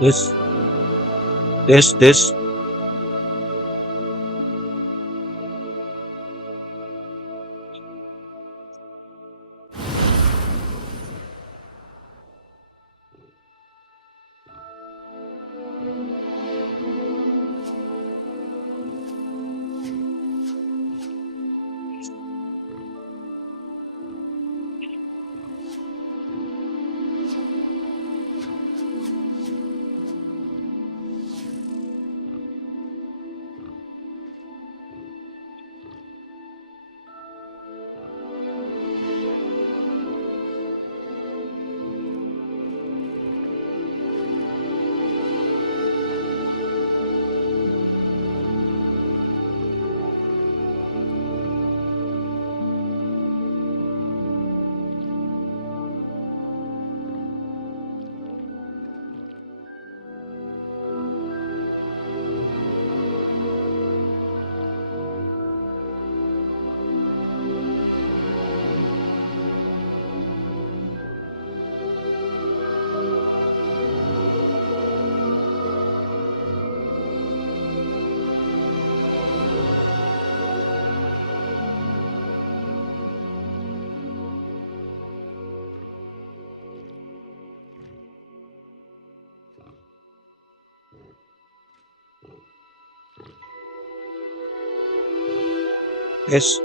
This, this. Yes.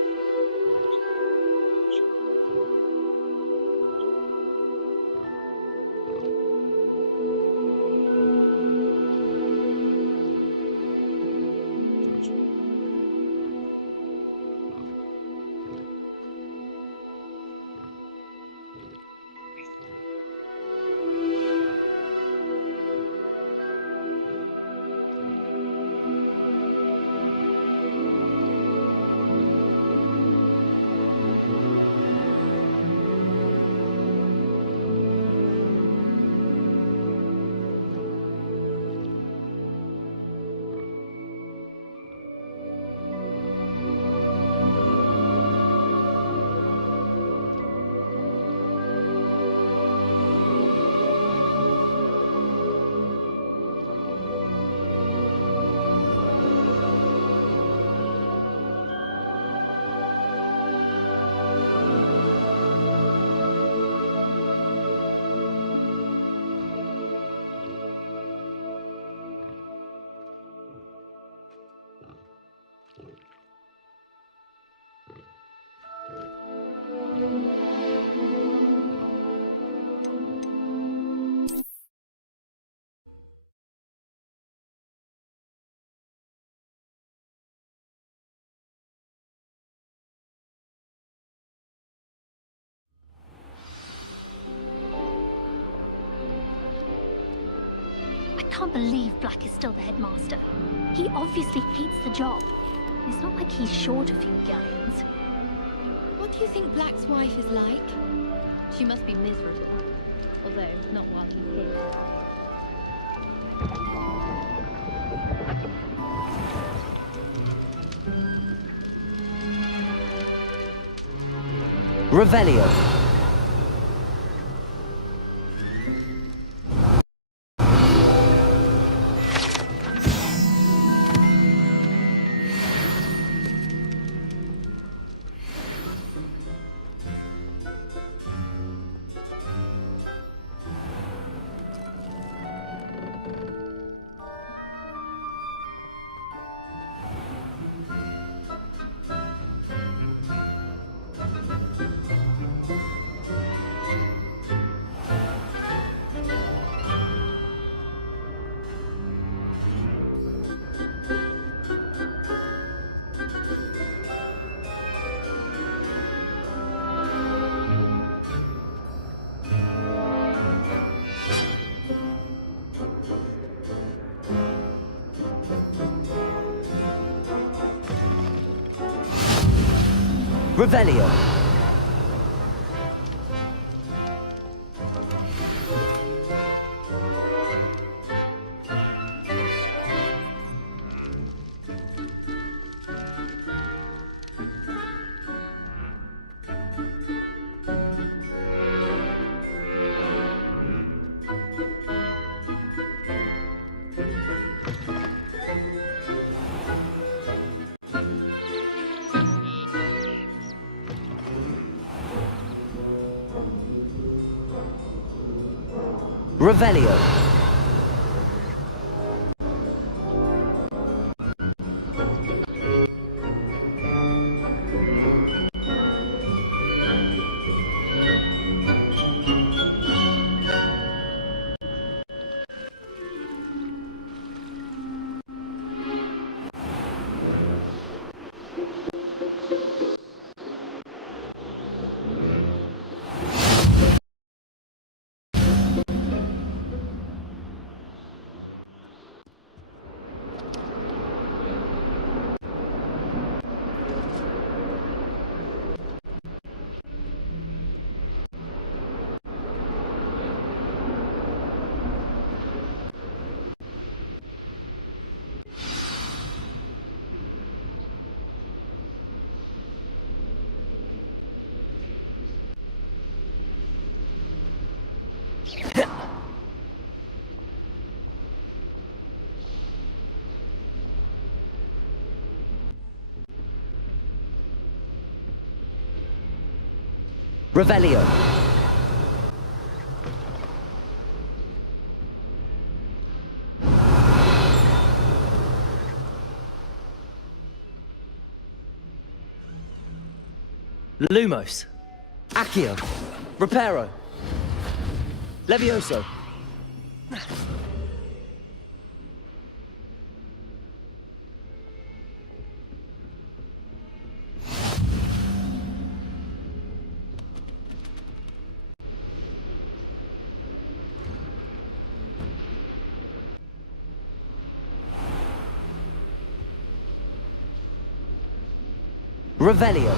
I can't believe Black is still the headmaster. He obviously hates the job. It's not like he's short a few galleons. What do you think Black's wife is like? She must be miserable. Although, not while he's here. Revelio. Revelio. Revelio. Revelio. Lumos. Accio. Reparo. Levioso. Revelio.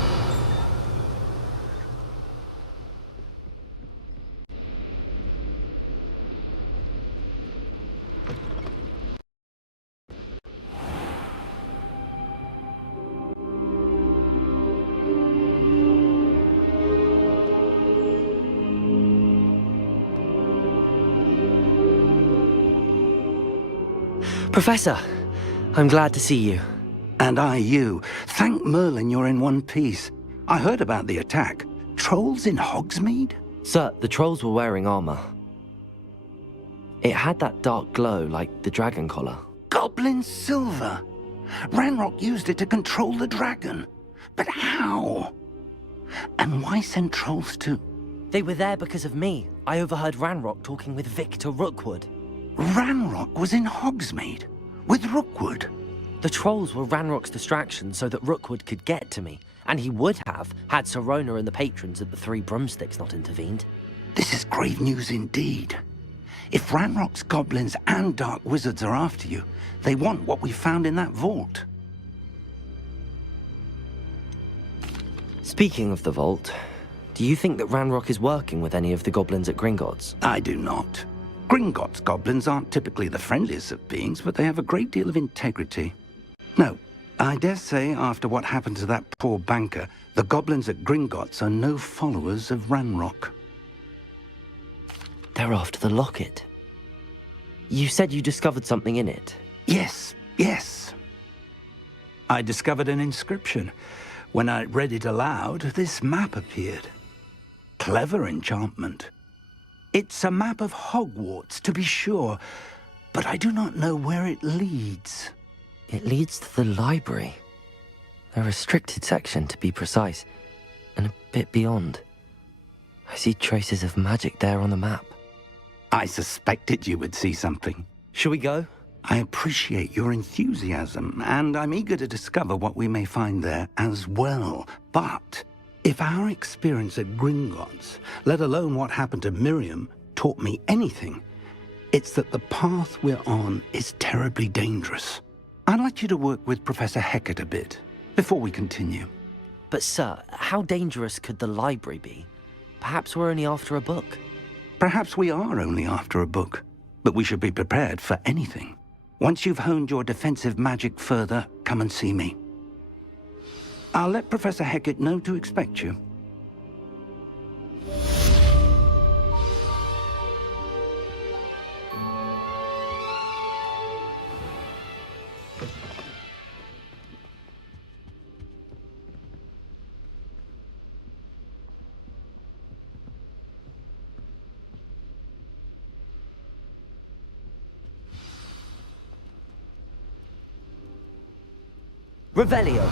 Professor, I'm glad to see you. And I you. Thank Merlin you're in one piece. I heard about the attack. Trolls in Hogsmeade? Sir, the trolls were wearing armor. It had that dark glow like the dragon collar. Goblin silver. Ranrock used it to control the dragon. But how? And why send trolls to... They were there because of me. I overheard Ranrock talking with Victor Rookwood. Ranrock was in Hogsmeade? With Rookwood? The trolls were Ranrock's distraction so that Rookwood could get to me. And he would have, had Sirona and the patrons at the Three Broomsticks not intervened. This is grave news indeed. If Ranrock's goblins and dark wizards are after you, they want what we found in that vault. Speaking of the vault, do you think that Ranrock is working with any of the goblins at Gringotts? I do not. Gringotts goblins aren't typically the friendliest of beings, but they have a great deal of integrity. No, I dare say after what happened to that poor banker, the goblins at Gringotts are no followers of Ranrock. They're after the locket. You said you discovered something in it. Yes. I discovered an inscription. When I read it aloud, this map appeared. Clever enchantment. It's a map of Hogwarts, to be sure, but I do not know where it leads. It leads to the library. A restricted section, to be precise, and a bit beyond. I see traces of magic there on the map. I suspected you would see something. Shall we go? I appreciate your enthusiasm, and I'm eager to discover what we may find there as well. But if our experience at Gringotts, let alone what happened to Miriam, taught me anything, it's that the path we're on is terribly dangerous. I'd like you to work with Professor Hecat a bit before we continue. But sir, how dangerous could the library be? Perhaps we're only after a book. Perhaps we are only after a book, but we should be prepared for anything. Once you've honed your defensive magic further, come and see me. I'll let Professor Hecat know to expect you. Revelio.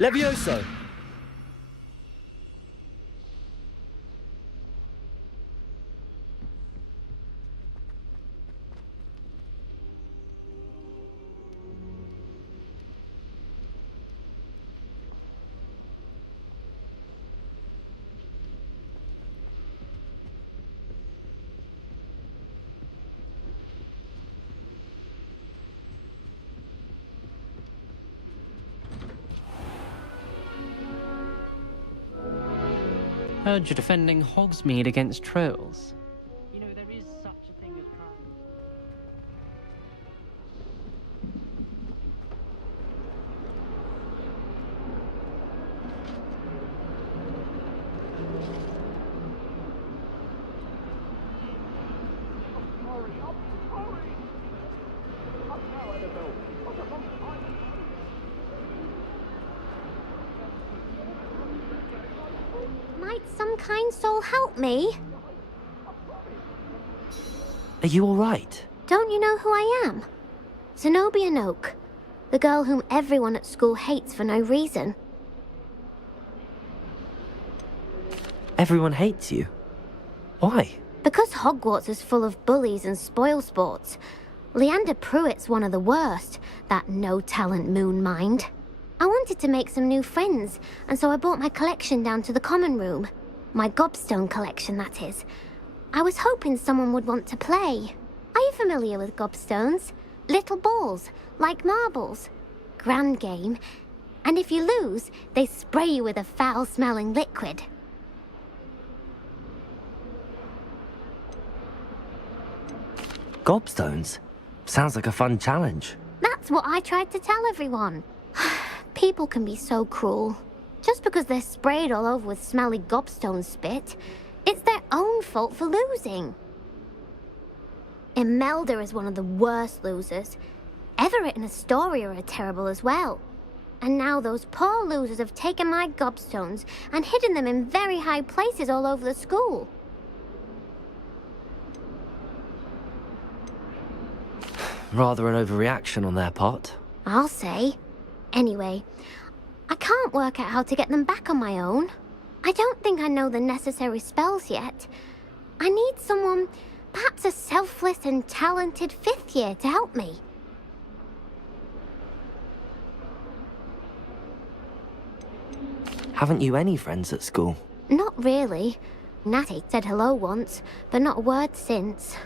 Levioso! Heard you're defending Hogsmeade against trolls. You know, there is such a thing as Might some kind soul help me? Are you alright? Don't you know who I am? Zenobia Noak, the girl whom everyone at school hates for no reason. Everyone hates you. Why? Because Hogwarts is full of bullies and spoilsports. Leander Pruitt's one of the worst, that no-talent moon mind. I wanted to make some new friends, and so I brought my collection down to the common room. My gobstone collection, that is. I was hoping someone would want to play. Are you familiar with gobstones? Little balls, like marbles. Grand game. And if you lose, they spray you with a foul-smelling liquid. Gobstones? Sounds like a fun challenge. That's what I tried to tell everyone. People can be so cruel. Just because they're sprayed all over with smelly gobstone spit, it's their own fault for losing. Imelda is one of the worst losers. Everett and Astoria are terrible as well. And now those poor losers have taken my gobstones and hidden them in very high places all over the school. Rather an overreaction on their part. I'll say. Anyway, I can't work out how to get them back on my own. I don't think I know the necessary spells yet. I need someone, perhaps a selfless and talented fifth year to help me. Haven't you any friends at school? Not really. Natty said hello once, but not a word since.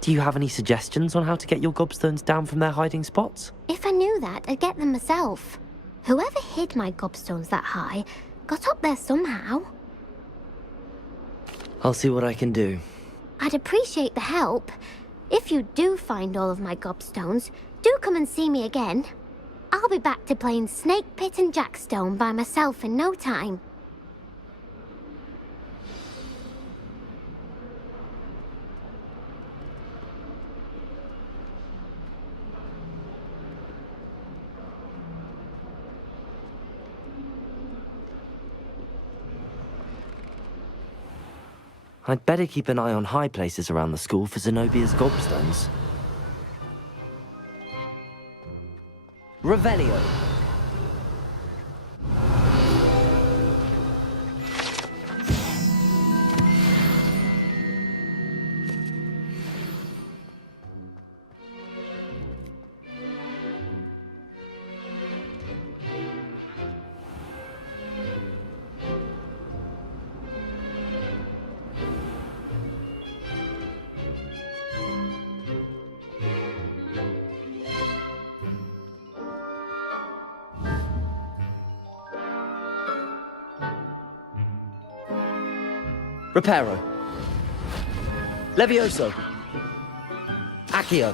Do you have any suggestions on how to get your gobstones down from their hiding spots? If I knew that, I'd get them myself. Whoever hid my gobstones that high got up there somehow. I'll see what I can do. I'd appreciate the help. If you do find all of my gobstones, do come and see me again. I'll be back to playing Snake Pit and Jackstone by myself in no time. I'd better keep an eye on high places around the school for Zenobia's gobstones. Revelio. Reparo. Levioso. Accio.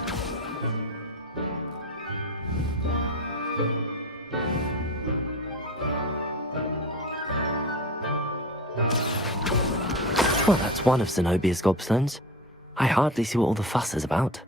Well, that's one of Zenobia's gobstones. I hardly see what all the fuss is about.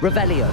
Revelio.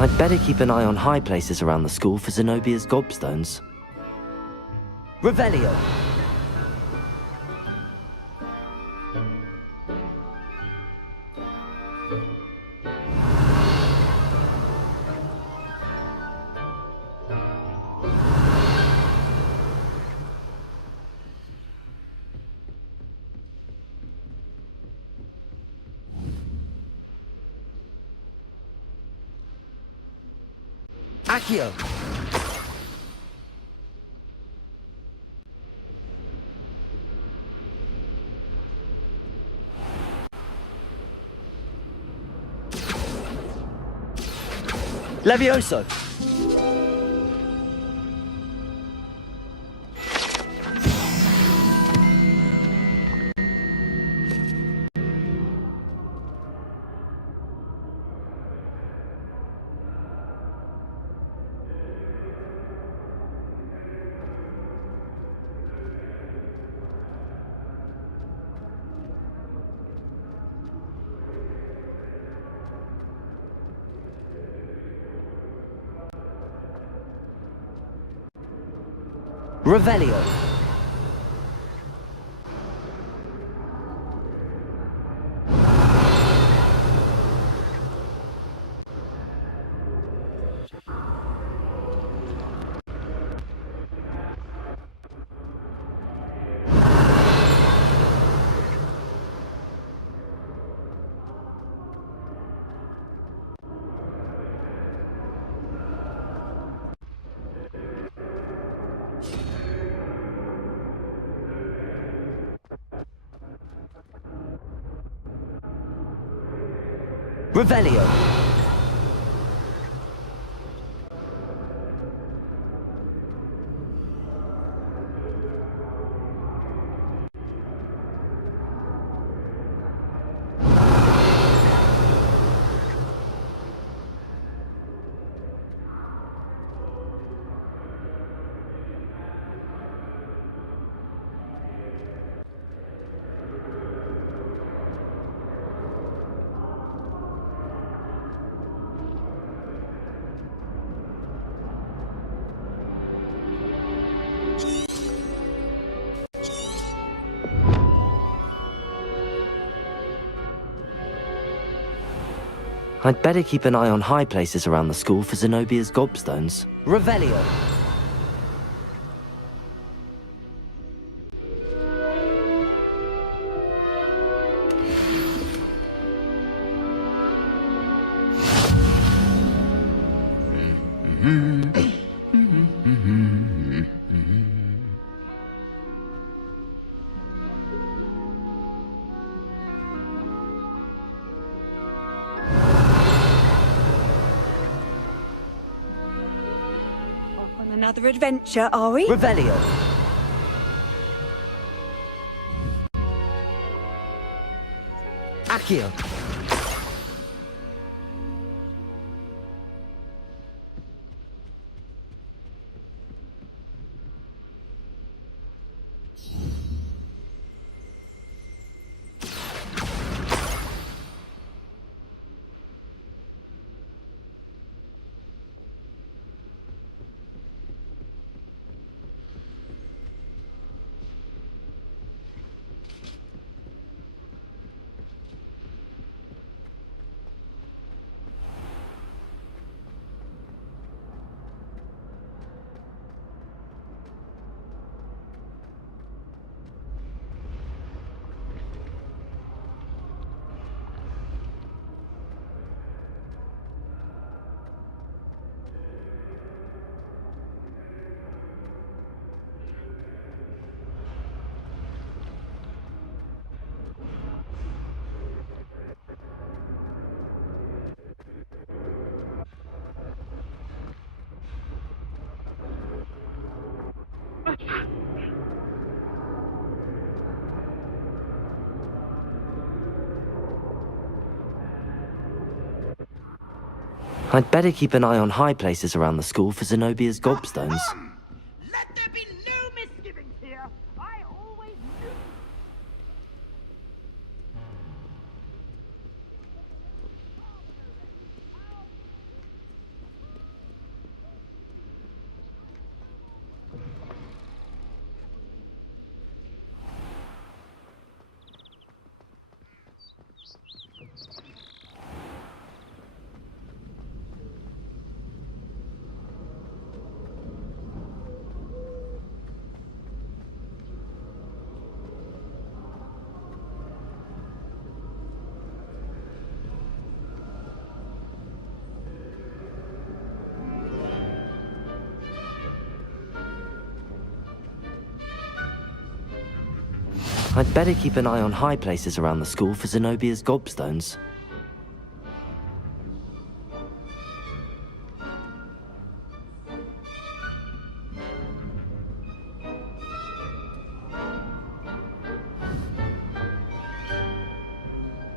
I'd better keep an eye on high places around the school for Zenobia's gobstones. Revelio. Accio. Levioso. Revelio. Revelio. I'd better keep an eye on high places around the school for Zenobia's gobstones. Revelio. Another adventure, are we? Revelio. Accio. I'd better keep an eye on high places around the school for Zenobia's gobstones. Let there be no misgivings here. I always knew. I'd better keep an eye on high places around the school for Zenobia's gobstones.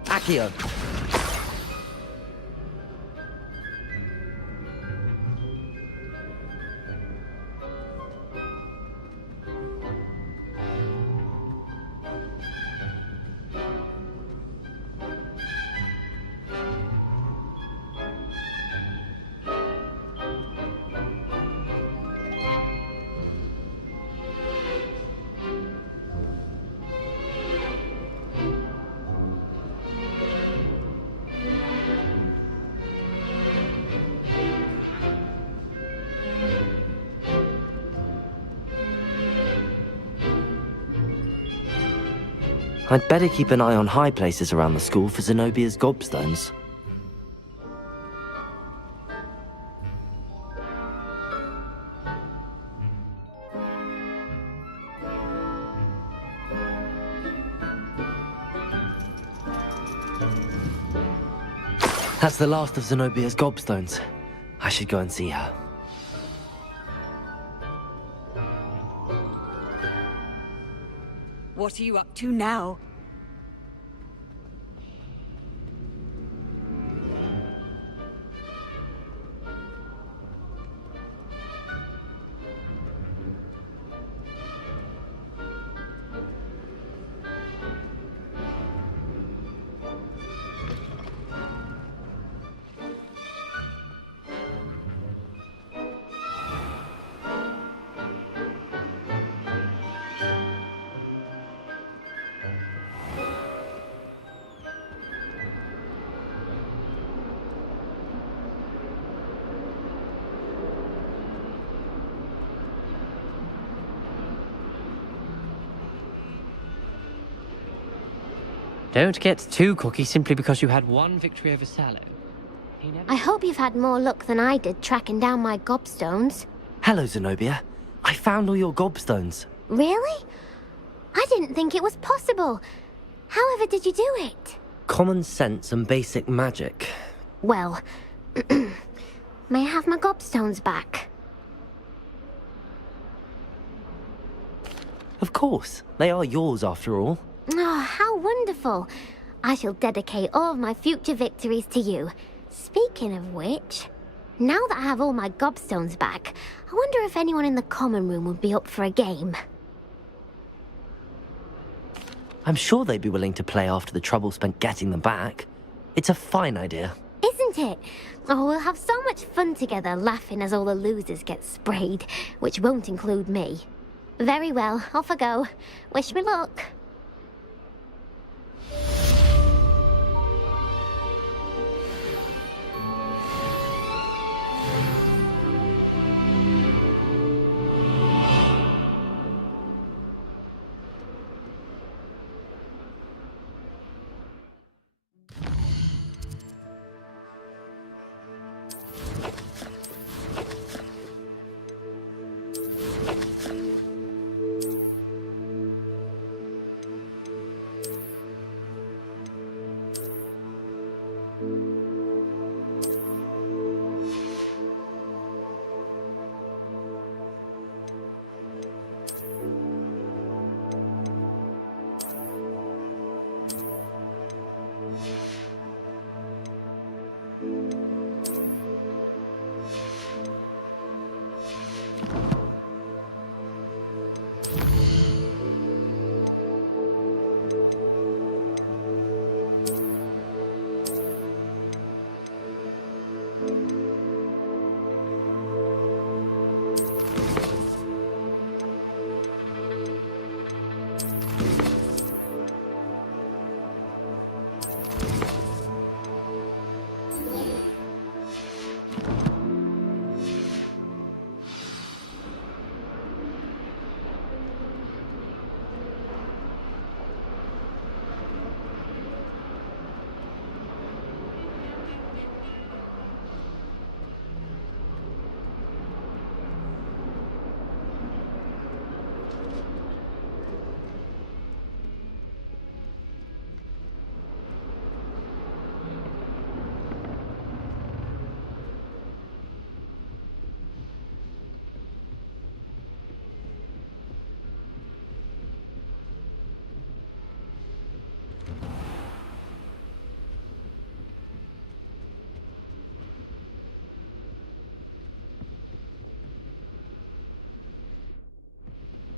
Accio! I'd better keep an eye on high places around the school for Zenobia's gobstones. That's the last of Zenobia's gobstones. I should go and see her. What are you up to now? Don't get too cocky simply because you had one victory over Sallow. I hope you've had more luck than I did tracking down my gobstones. Hello, Zenobia. I found all your gobstones. Really? I didn't think it was possible. However did you do it? Common sense and basic magic. Well, may I have my gobstones back? Of course. They are yours after all. Oh, how wonderful. I shall dedicate all of my future victories to you. Speaking of which, now that I have all my gobstones back, I wonder if anyone in the common room would be up for a game. I'm sure they'd be willing to play after the trouble spent getting them back. It's a fine idea. Isn't it? Oh, we'll have so much fun together laughing as all the losers get sprayed, which won't include me. Very well, off I go. Wish me luck.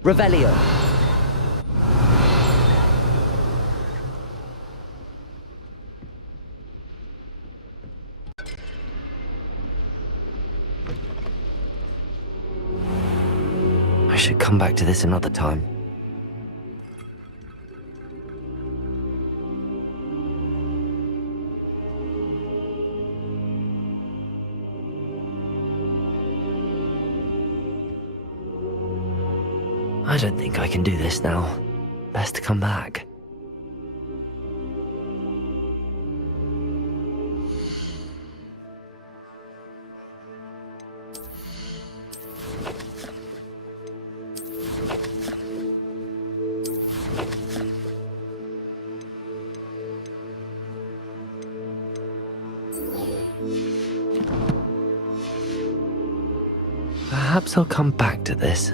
Revelio. I should come back to this another time. I don't think I can do this now. Best to come back. Perhaps I'll come back to this.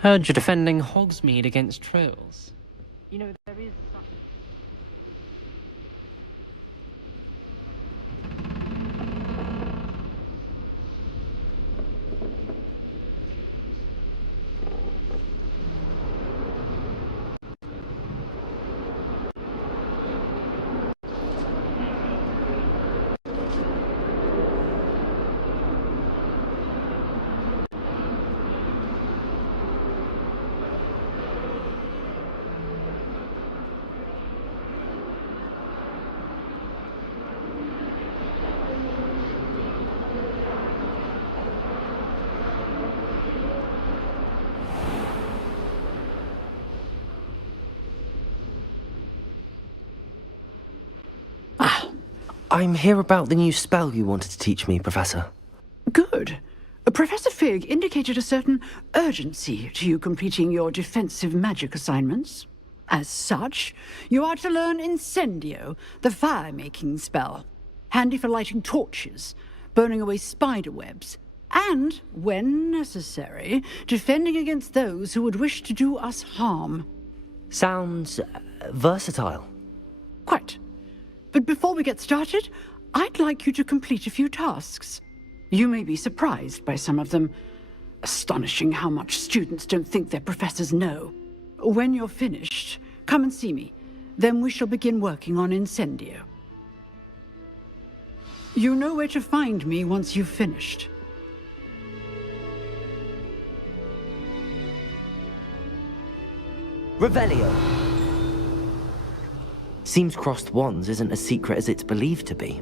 Heard you're defending Hogsmeade against trolls. You know, there is such... I'm here about the new spell you wanted to teach me, Professor. Good. Professor Fig indicated a certain urgency to you completing your defensive magic assignments. As such, you are to learn Incendio, the fire-making spell. Handy for lighting torches, burning away spider webs, and, when necessary, defending against those who would wish to do us harm. Sounds versatile. Quite. But before we get started, I'd like you to complete a few tasks. You may be surprised by some of them. Astonishing how much students don't think their professors know. When you're finished, come and see me. Then we shall begin working on Incendio. You know where to find me once you've finished. Revelio. Seems crossed wands isn't as secret as it's believed to be.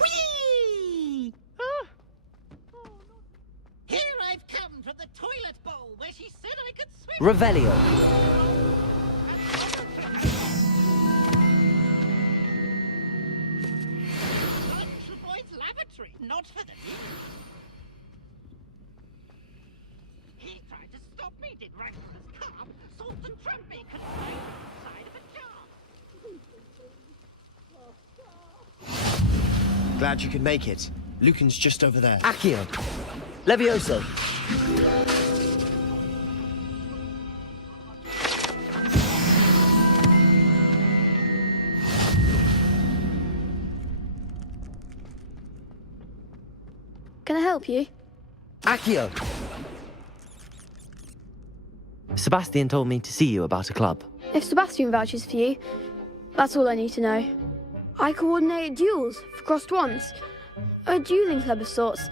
Whee! Here I've come from the toilet bowl where she said I could swim. Revelio. Boy's lavatory, not for the demons. He tried to stop me, did right from his car. Salt and trumpet confined inside of a jar. Glad you could make it. Lucan's just over there. Accio. Levioso. Can I help you? Accio. Sebastian told me to see you about a club. If Sebastian vouches for you, that's all I need to know. I coordinate duels for crossed wands. A dueling club of sorts.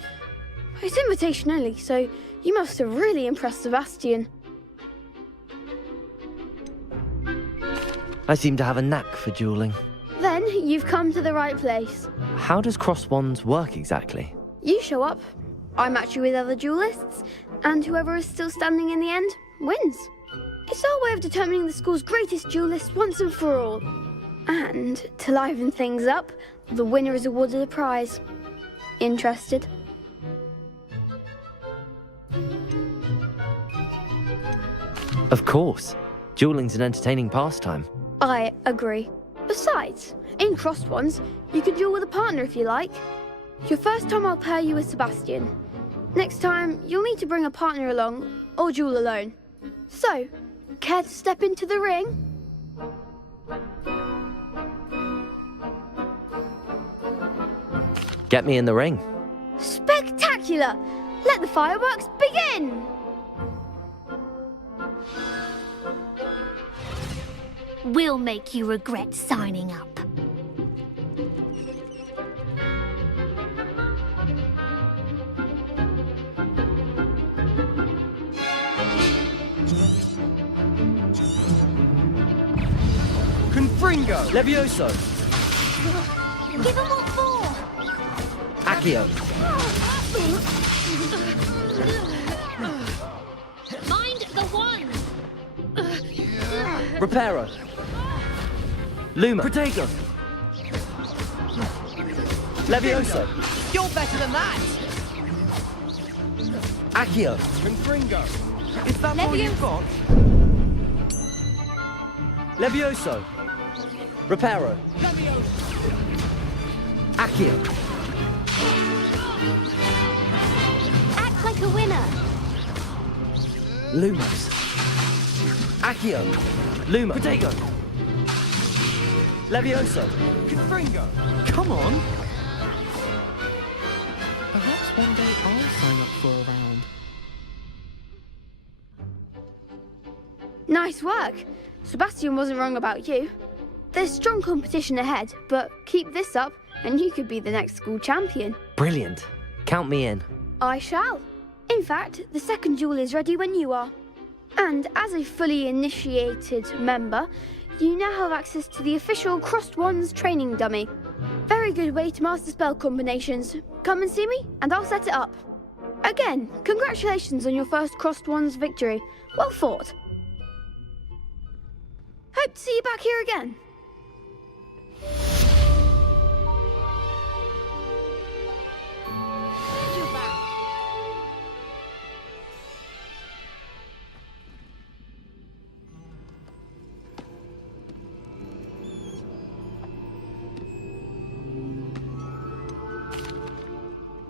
It's invitation only, so You must have really impressed Sebastian. I seem to have a knack for dueling. Then you've come to the right place. How does cross wands work exactly? You show up, I match you with other duelists, and whoever is still standing in the end wins. It's our way of determining the school's greatest duelist once and for all. And to liven things up, the winner is awarded a prize. Interested? Of course. Dueling's an entertaining pastime. I agree. Besides, in crossed ones, you can duel with a partner if you like. Your first time I'll pair you with Sebastian. Next time, you'll need to bring a partner along, or duel alone. So, care to step into the ring? Get me in the ring. Spectacular! Let the fireworks begin! We'll make you regret signing up. Confringo! Levioso! Give him what for! Accio! Mind the one! Reparo! Luma! Protego! Levioso! You're better than that! Accio! Confringo! Is that all you've got? Levioso! Reparo! Accio! Act like a winner! Lumos! Accio! Luma! Protego! Levioso! Confringo! Come on! Perhaps one day I'll sign up for a round. Nice work. Sebastian wasn't wrong about you. There's strong competition ahead, but keep this up and you could be the next school champion. Brilliant. Count me in. I shall. In fact, the second duel is ready when you are. And as a fully initiated member, you now have access to the official Crossed Wands training dummy. Very good way to master spell combinations. Come and see me, and I'll set it up. Again, congratulations on your first Crossed Wands victory. Well fought. Hope to see you back here again. You're back.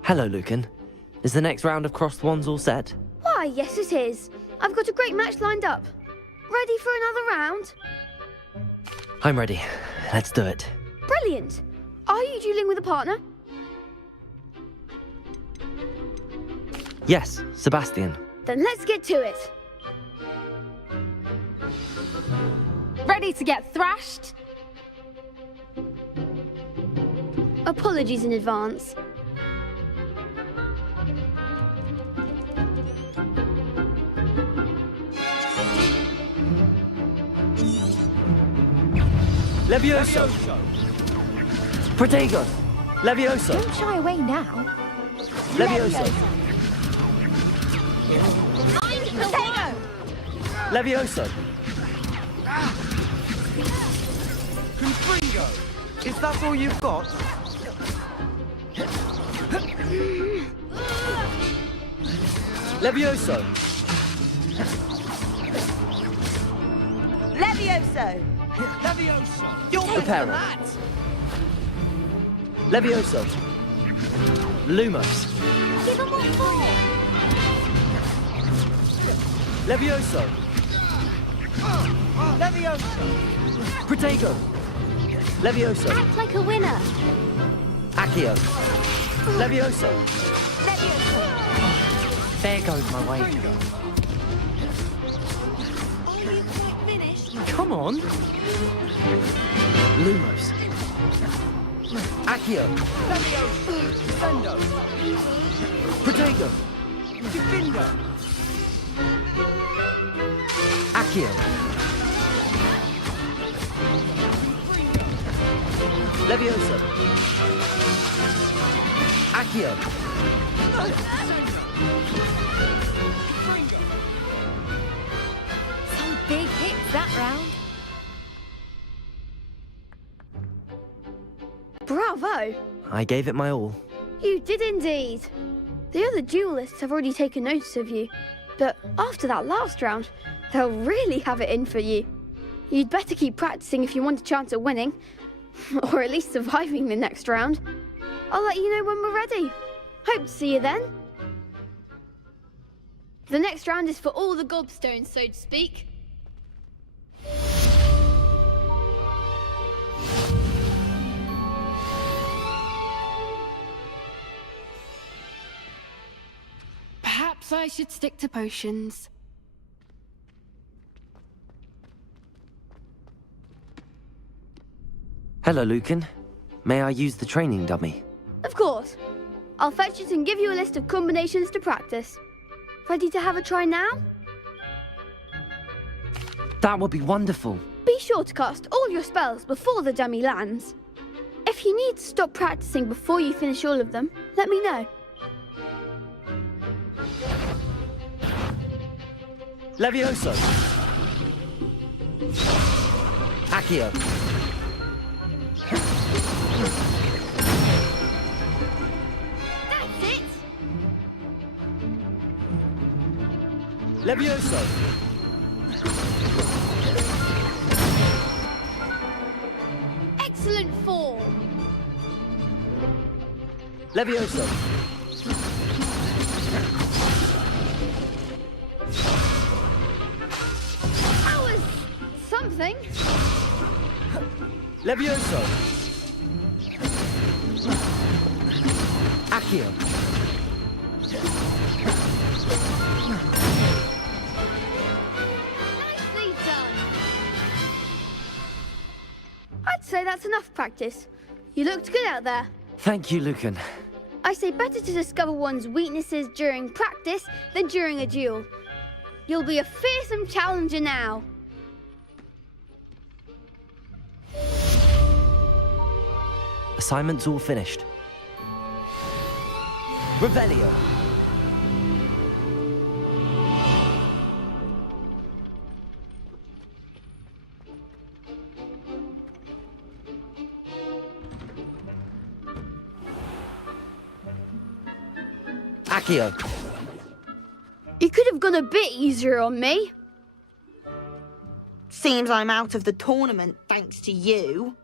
Hello, Lucan. Is the next round of crossed wands all set? Why, yes it is. I've got a great match lined up. Ready for another round? I'm ready. Let's do it. Brilliant. Are you dueling with a partner? Yes, Sebastian. Then let's get to it. Ready to get thrashed? Apologies in advance. Levioso! Protego! Levioso! Don't shy away now. Levioso! Mind the one! Levioso! Confringo! Is that all you've got? Levioso! Levioso! Levioso! You're better Reparo. than that! Levioso! Lumos! Give him what for! Levioso! Levioso! Protego! Levioso! Act like a winner! Accio! Levioso! Levioso! There goes my way. Are you quite finished? Come on! Lumos! Accio! Levioso! Sendo! Protego! Defender! Accio. Leviosa. Accio. Some big hits that round. Bravo! I gave it my all. You did indeed. The other duelists have already taken notice of you, but after that last round, they'll really have it in for you. You'd better keep practicing if you want a chance at winning, or at least surviving the next round. I'll let you know when we're ready. Hope to see you then. The next round is for all the gobstones, so to speak. Perhaps I should stick to potions. Hello, Lucan. May I use the training dummy? Of course. I'll fetch it and give you a list of combinations to practice. Ready to have a try now? That would be wonderful. Be sure to cast all your spells before the dummy lands. If you need to stop practicing before you finish all of them, let me know. Levioso. Accio. That's it! Levioso. Excellent form! Levioso. That was something. Levioso. Accio. Nicely done. I'd say that's enough practice. You looked good out there. Thank you, Lucan. I say better to discover one's weaknesses during practice than during a duel. You'll be a fearsome challenger now. Assignment's all finished. Revelio. Accio. You could have gone a bit easier on me. Seems I'm out of the tournament thanks to you.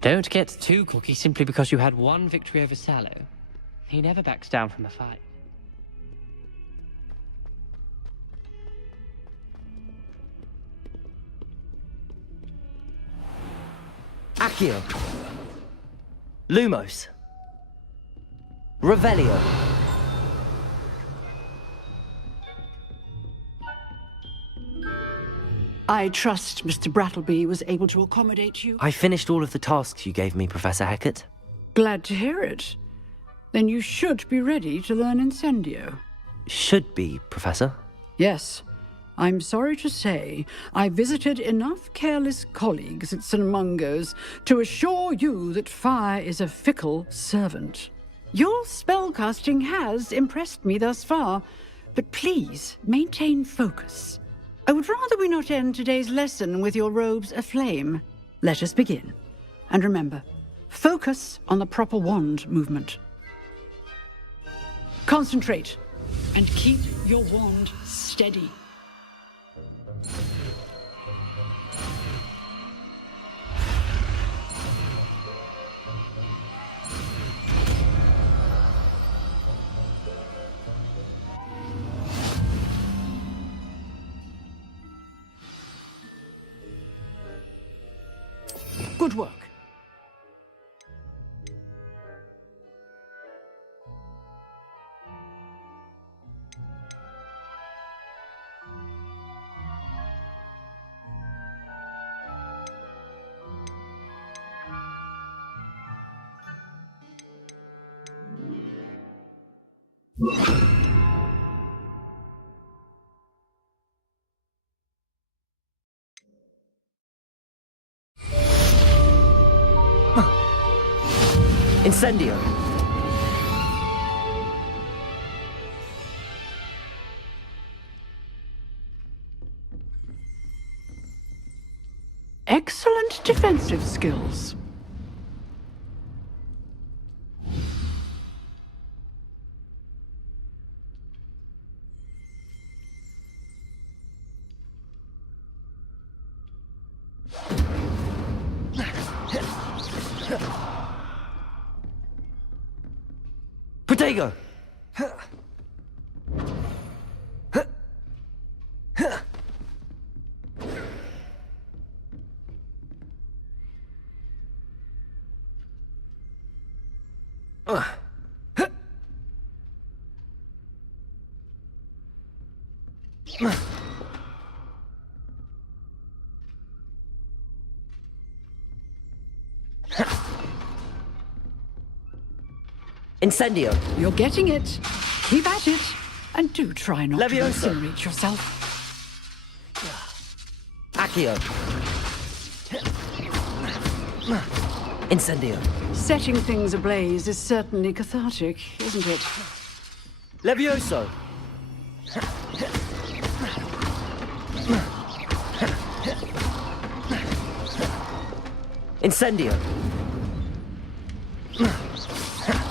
Don't get too cocky simply because you had one victory over Sallow. He never backs down from a fight. Accio. Lumos. Revelio. I trust Mr. Brattleby was able to accommodate you. I finished all of the tasks you gave me, Professor Hecat. Glad to hear it. Then you should be ready to learn Incendio. Should be, Professor. Yes. I'm sorry to say, I visited enough careless colleagues at St. Mungo's to assure you that fire is a fickle servant. Your spellcasting has impressed me thus far, but please maintain focus. I would rather we not end today's lesson with your robes aflame. Let us begin. And remember, focus on the proper wand movement. Concentrate, and keep your wand steady. Good work. Incendio! Excellent defensive skills. Protego! Incendio! You're getting it. Keep at it. And do try not Leviosa. to incinerate yourself. Accio! Incendio! Setting things ablaze is certainly cathartic, isn't it? Levioso! Incendio!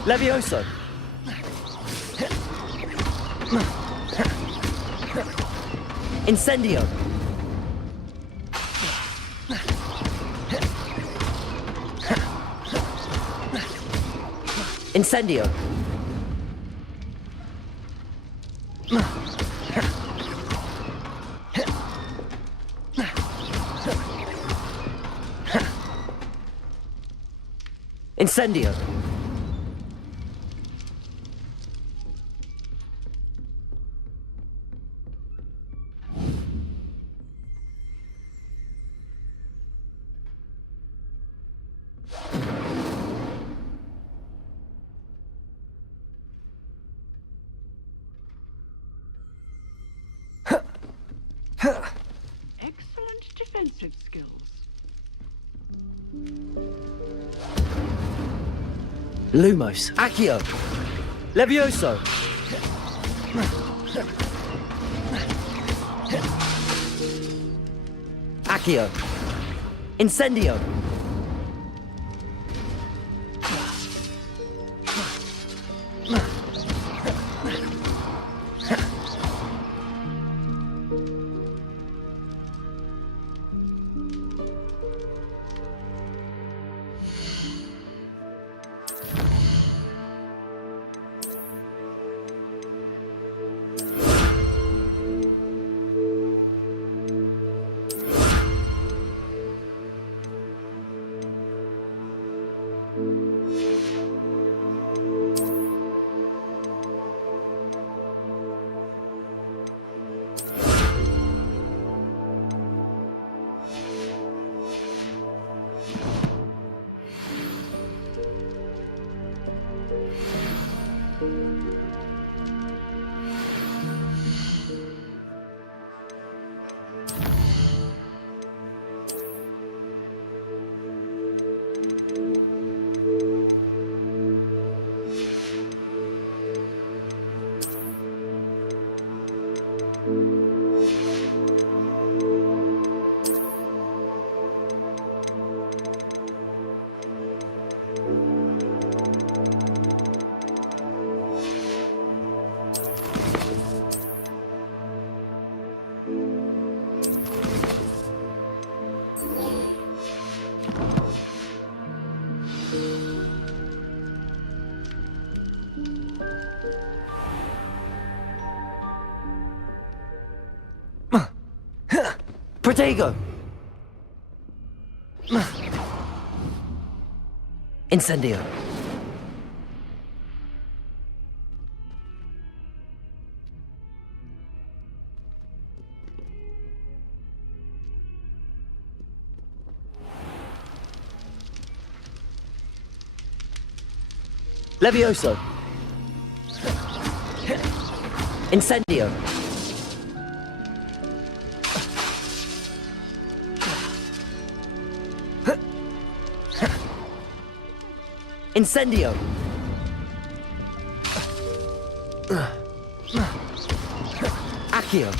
Levioso! Incendio! Incendio! Incendio! Excellent defensive skills. Lumos! Accio! Levioso! Accio! Incendio! Protego! Incendio. Levioso. Incendio. Incendio. Accio.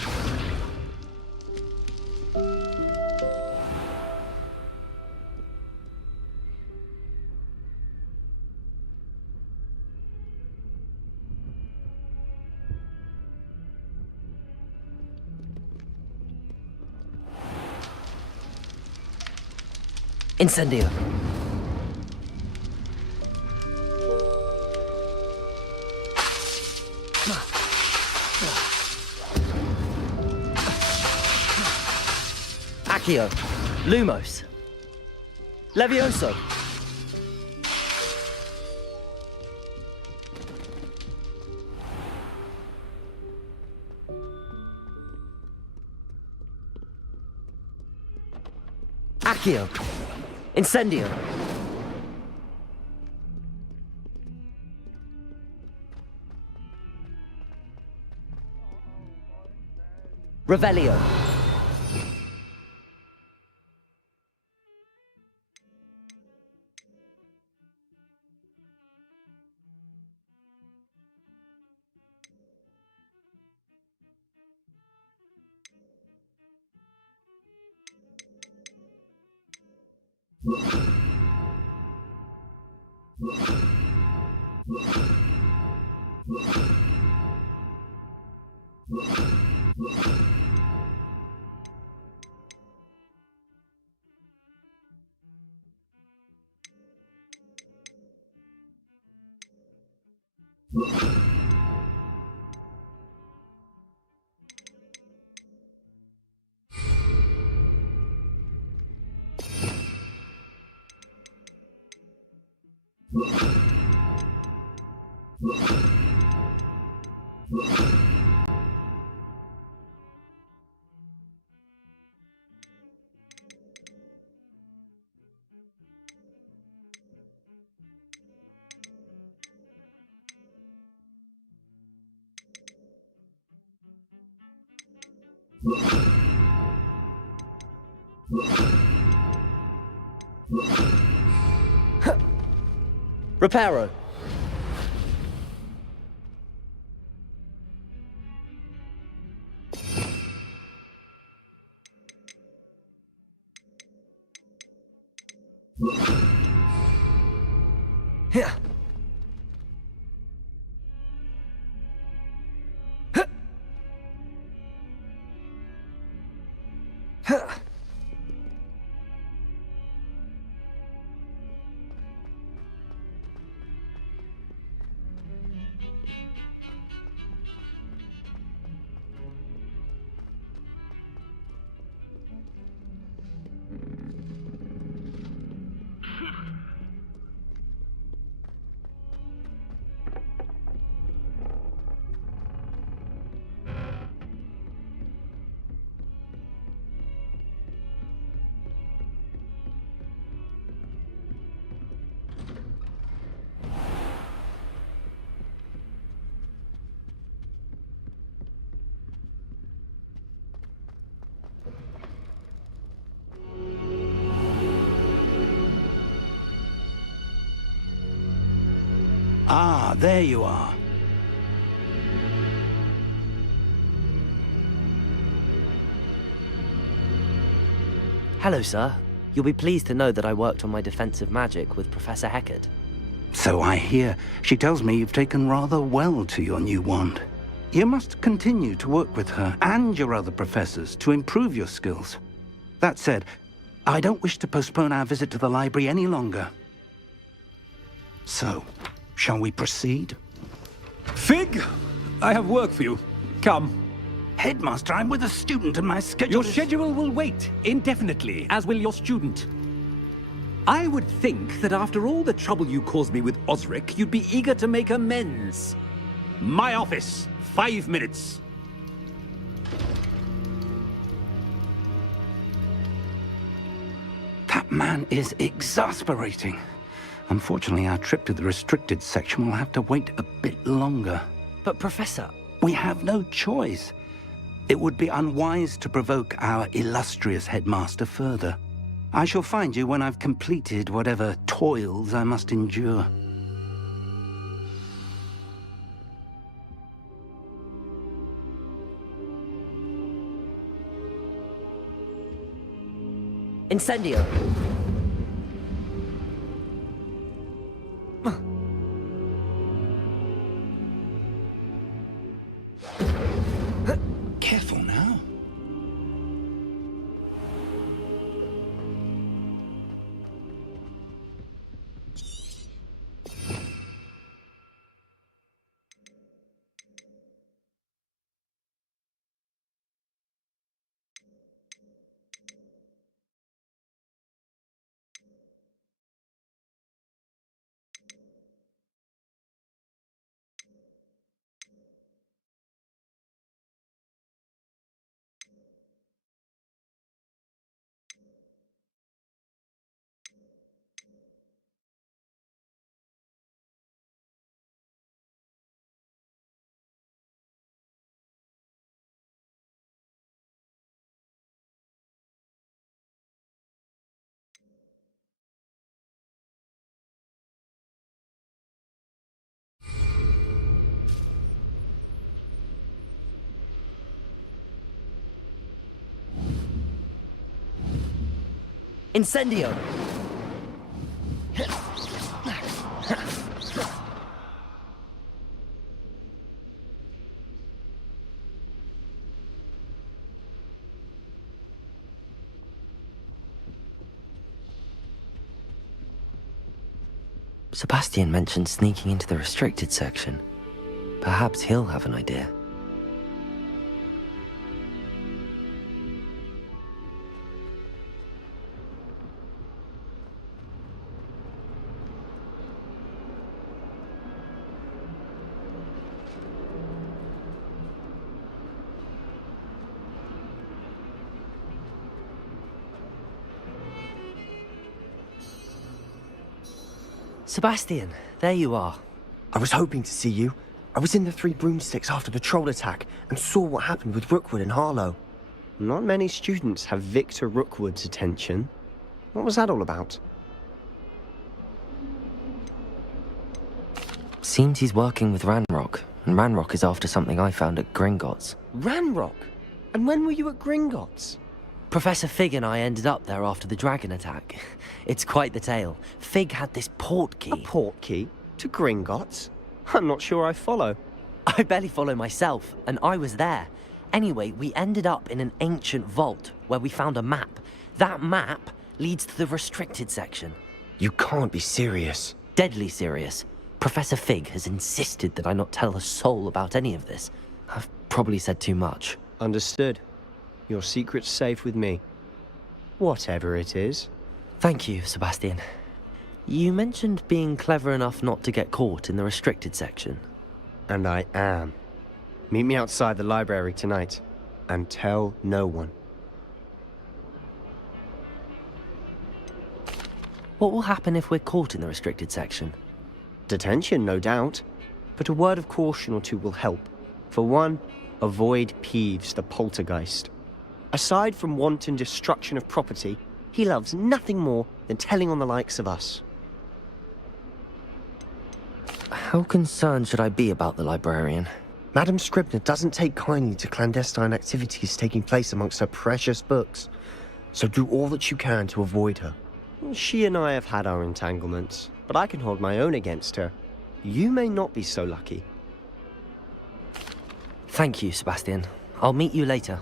Incendio. Accio. Lumos. Levioso. Accio. Incendio. Revelio. Reparo. Here. Ah, there you are. Hello, sir. You'll be pleased to know that I worked on my defensive magic with Professor Heckard. So I hear. She tells me you've taken rather well to your new wand. You must continue to work with her and your other professors to improve your skills. That said, I don't wish to postpone our visit to the library any longer. So, shall we proceed? Fig, I have work for you. Come. Headmaster, I'm with a student and my schedule Your is... schedule will wait indefinitely, as will your student. I would think that after all the trouble you caused me with Osric, you'd be eager to make amends. My office, 5 minutes. That man is exasperating. Unfortunately, our trip to the restricted section will have to wait a bit longer. But Professor... We have no choice. It would be unwise to provoke our illustrious headmaster further. I shall find you when I've completed whatever toils I must endure. Incendio! Careful now. Incendio! Sebastian mentioned sneaking into the restricted section. Perhaps he'll have an idea. Sebastian, there you are. I was hoping to see you. I was in the Three Broomsticks after the troll attack and saw what happened with Rookwood and Harlow. Not many students have Victor Rookwood's attention. What was that all about? Seems he's working with Ranrock, and Ranrock is after something I found at Gringotts. Ranrock? And when were you at Gringotts? Professor Fig and I ended up there after the dragon attack. It's quite the tale. Fig had this portkey. A portkey? To Gringotts? I'm not sure I follow. I barely follow myself, and I was there. Anyway, we ended up in an ancient vault where we found a map. That map leads to the restricted section. You can't be serious. Deadly serious. Professor Fig has insisted that I not tell a soul about any of this. I've probably said too much. Understood. Your secret's safe with me. Whatever it is. Thank you, Sebastian. You mentioned being clever enough not to get caught in the restricted section. And I am. Meet me outside the library tonight, and tell no one. What will happen if we're caught in the restricted section? Detention, no doubt. But a word of caution or two will help. For one, avoid Peeves, the poltergeist. Aside from wanton destruction of property, he loves nothing more than telling on the likes of us. How concerned should I be about the librarian? Madame Scribner doesn't take kindly to clandestine activities taking place amongst her precious books, so do all that you can to avoid her. She and I have had our entanglements, but I can hold my own against her. You may not be so lucky. Thank you, Sebastian. I'll meet you later.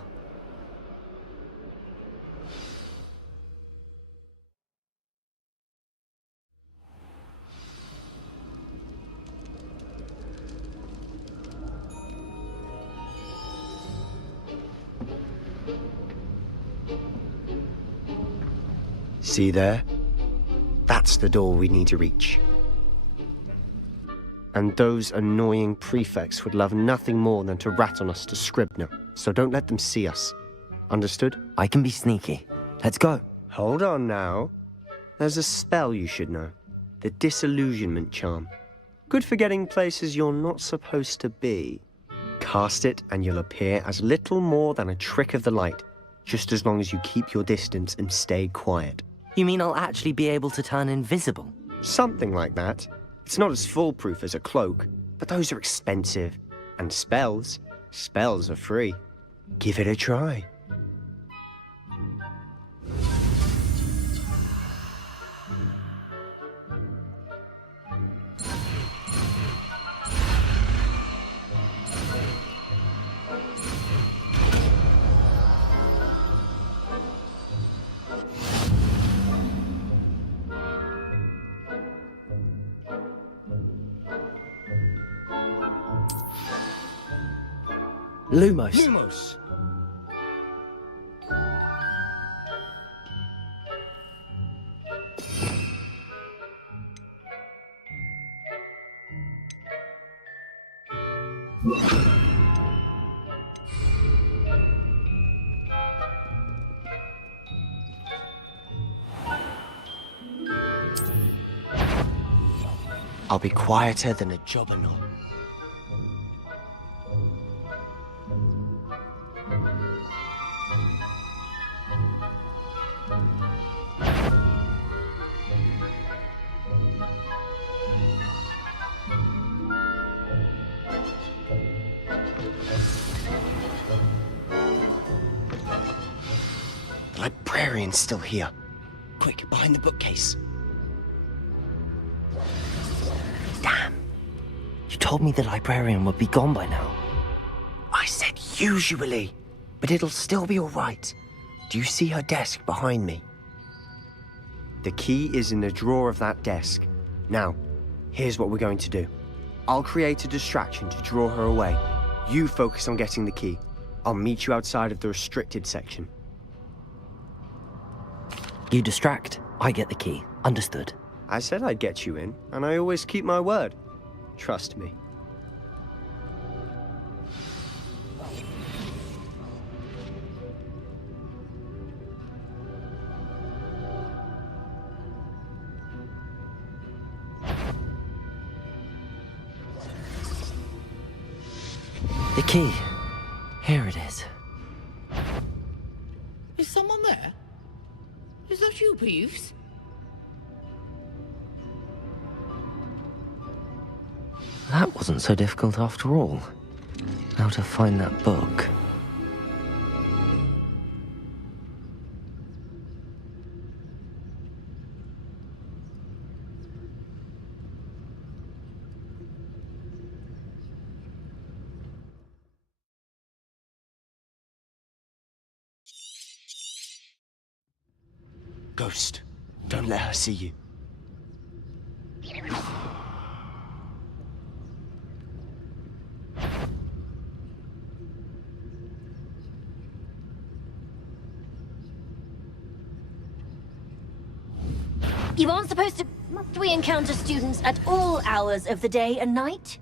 See there? That's the door we need to reach. And those annoying prefects would love nothing more than to rat on us to Scribner, so don't let them see us. Understood? I can be sneaky. Let's go. Hold on now. There's a spell you should know. The Disillusionment Charm. Good for getting places you're not supposed to be. Cast it and you'll appear as little more than a trick of the light, just as long as you keep your distance and stay quiet. You mean I'll actually be able to turn invisible? Something like that. It's not as foolproof as a cloak, but those are expensive. And spells are free. Give it a try. Lumos. Lumos! I'll be quieter than a jobberknoll. The librarian's still here. Quick, behind the bookcase. Damn. You told me the librarian would be gone by now. I said usually, but it'll still be all right. Do you see her desk behind me? The key is in the drawer of that desk. Now, here's what we're going to do. I'll create a distraction to draw her away. You focus on getting the key. I'll meet you outside of the restricted section. You distract, I get the key. Understood. I said I'd get you in, and I always keep my word. Trust me. The key. Here it is. Is someone there? Is that you, Peeves? That wasn't so difficult after all. How to find that book. Ghost, don't let her see you. You aren't supposed to... Must we encounter students at all hours of the day and night?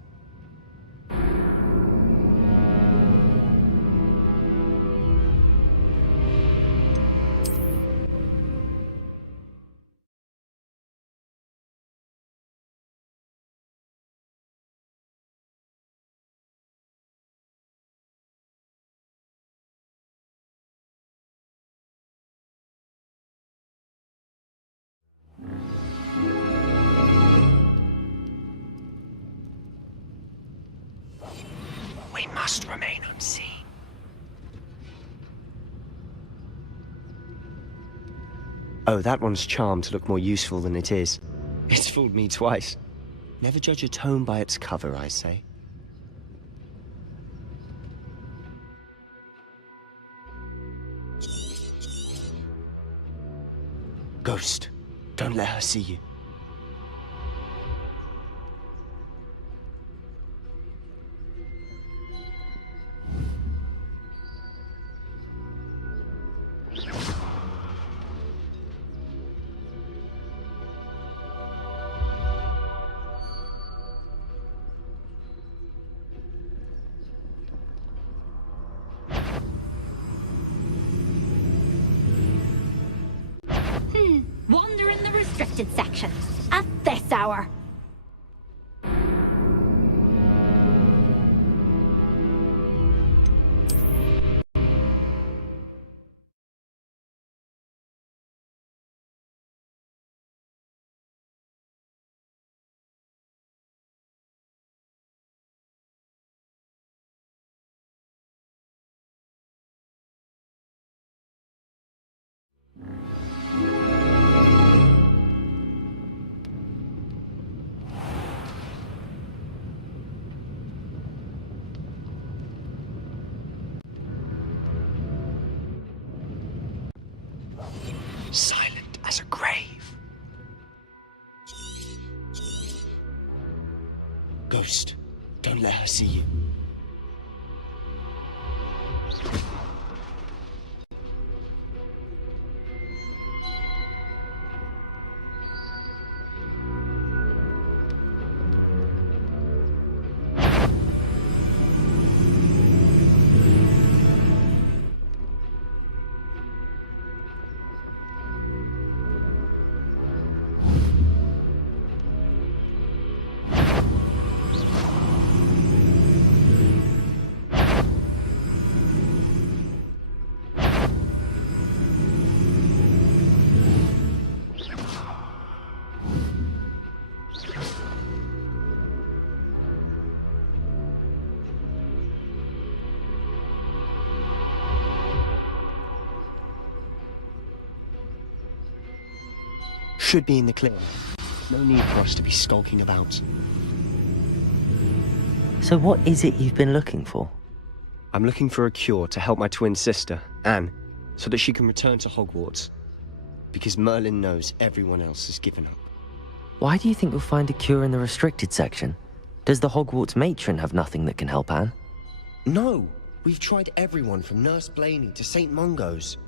We must remain unseen. Oh, that one's charmed to look more useful than it is. It's fooled me twice. Never judge a tome by its cover, I say. Ghost, don't let her see you. restricted section at this hour. Silent as a grave. Ghost, don't let her see you. Should be in the clear. No need for us to be skulking about. So what is it you've been looking for? I'm looking for a cure to help my twin sister, Anne, so that she can return to Hogwarts. Because Merlin knows everyone else has given up. Why do you think you'll find a cure in the restricted section? Does the Hogwarts matron have nothing that can help Anne? No! We've tried everyone from Nurse Blaney to St. Mungo's.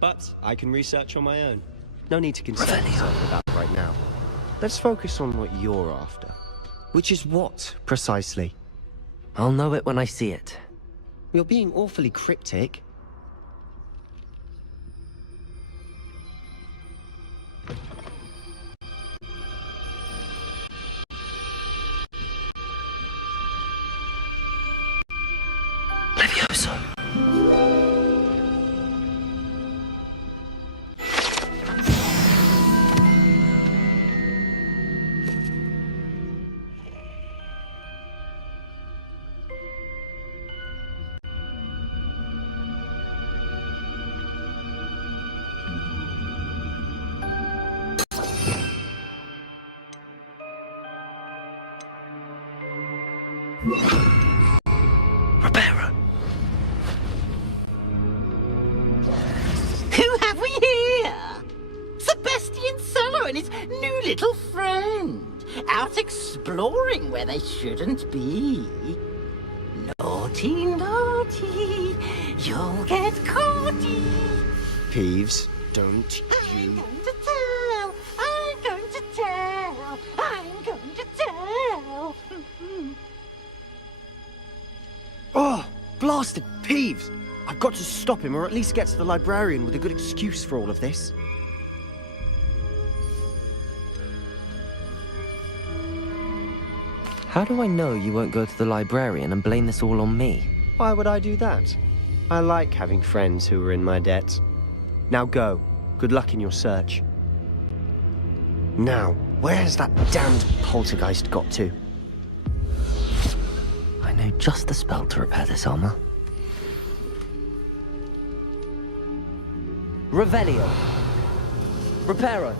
But I can research on my own. No need to concern yourself with that right now. Let's focus on what you're after. Which is what, precisely? I'll know it when I see it. You're being awfully cryptic. Levioso. Who have we here? Sebastian Sallow and his new little friend. Out exploring where they shouldn't be. Naughty, naughty. You'll get caughty. Peeves, don't you... I'm going to tell. I'm going to tell. I'm going to tell. Oh, blasted Peeves! I've got to stop him, or at least get to the librarian with a good excuse for all of this. How do I know you won't go to the librarian and blame this all on me? Why would I do that? I like having friends who are in my debt. Now go. Good luck in your search. Now, where's that damned poltergeist got to? I know just the spell to repair this armor. Revelio. Reparo.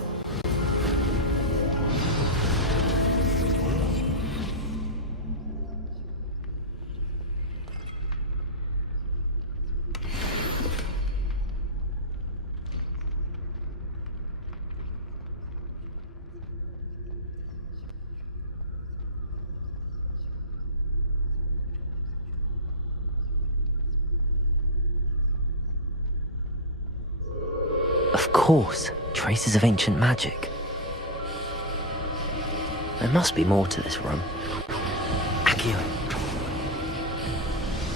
Of course, traces of ancient magic. There must be more to this room. Accio.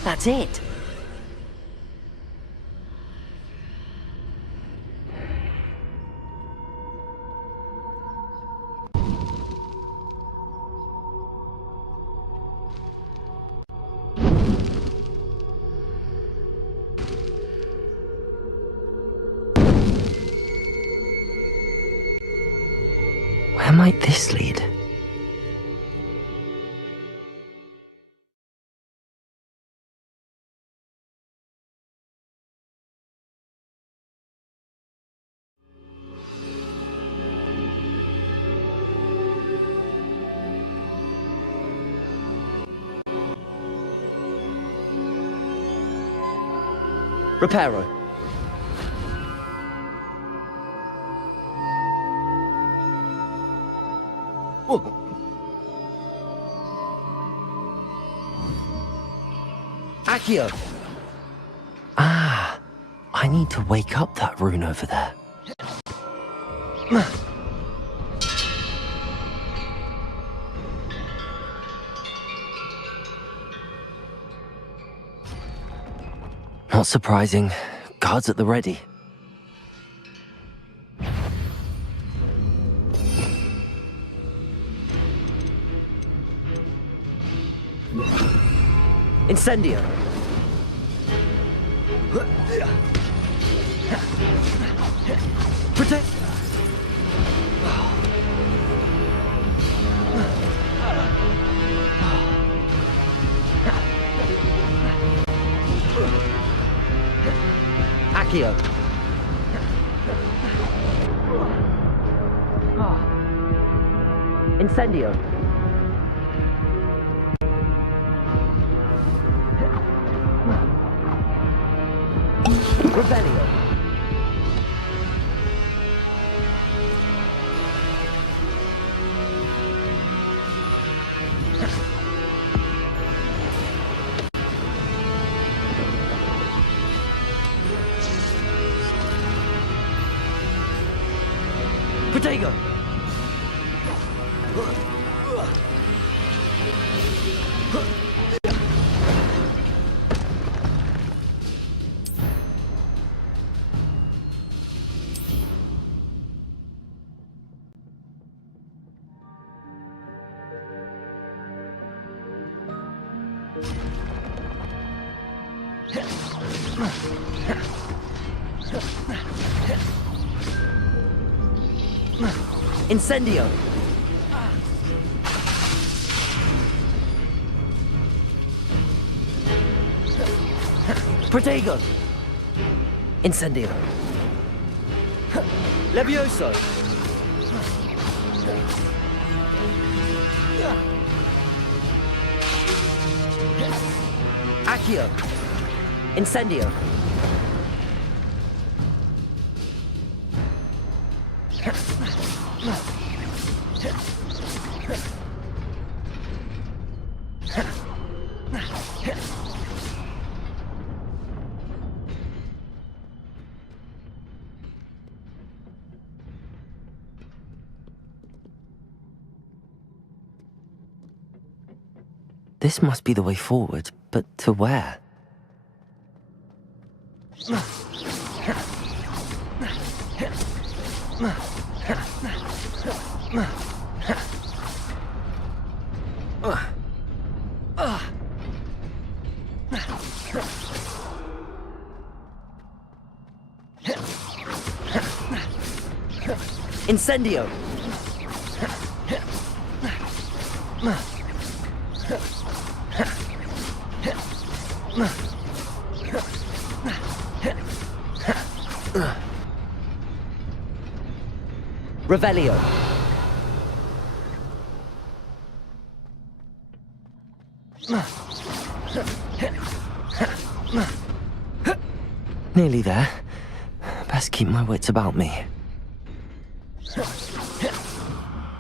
That's it! Where might this lead? Reparo. Accio. Ah, I need to wake up that rune over there. Not surprising. Guards at the ready. Incendio. Protect. Accio. Incendio. Revelio. Protego. Incendio. Protego. Incendio. Levioso. Accio. Incendio. This must be the way forward, but to where? Incendio. Revelio. Nearly there. Best keep my wits about me.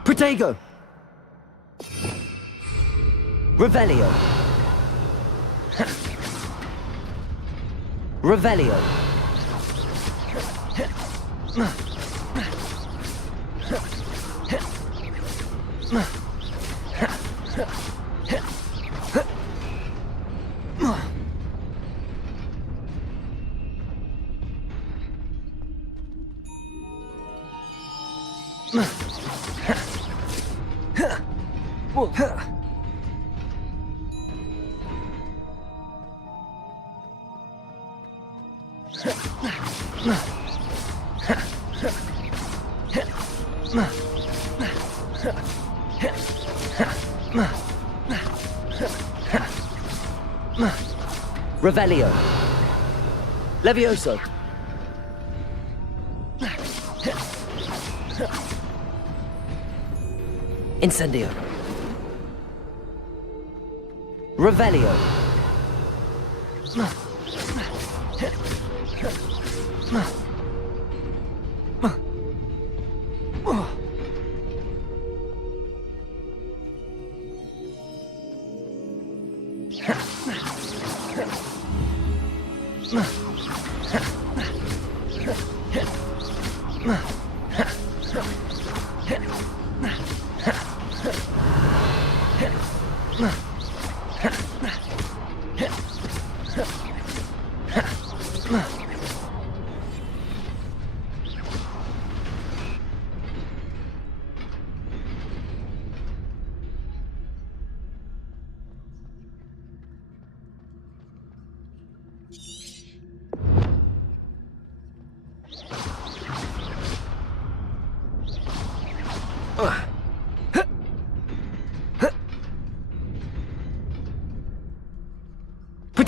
Protego. Revelio. Revelio. Revelio. Levioso. Incendio. Revelio.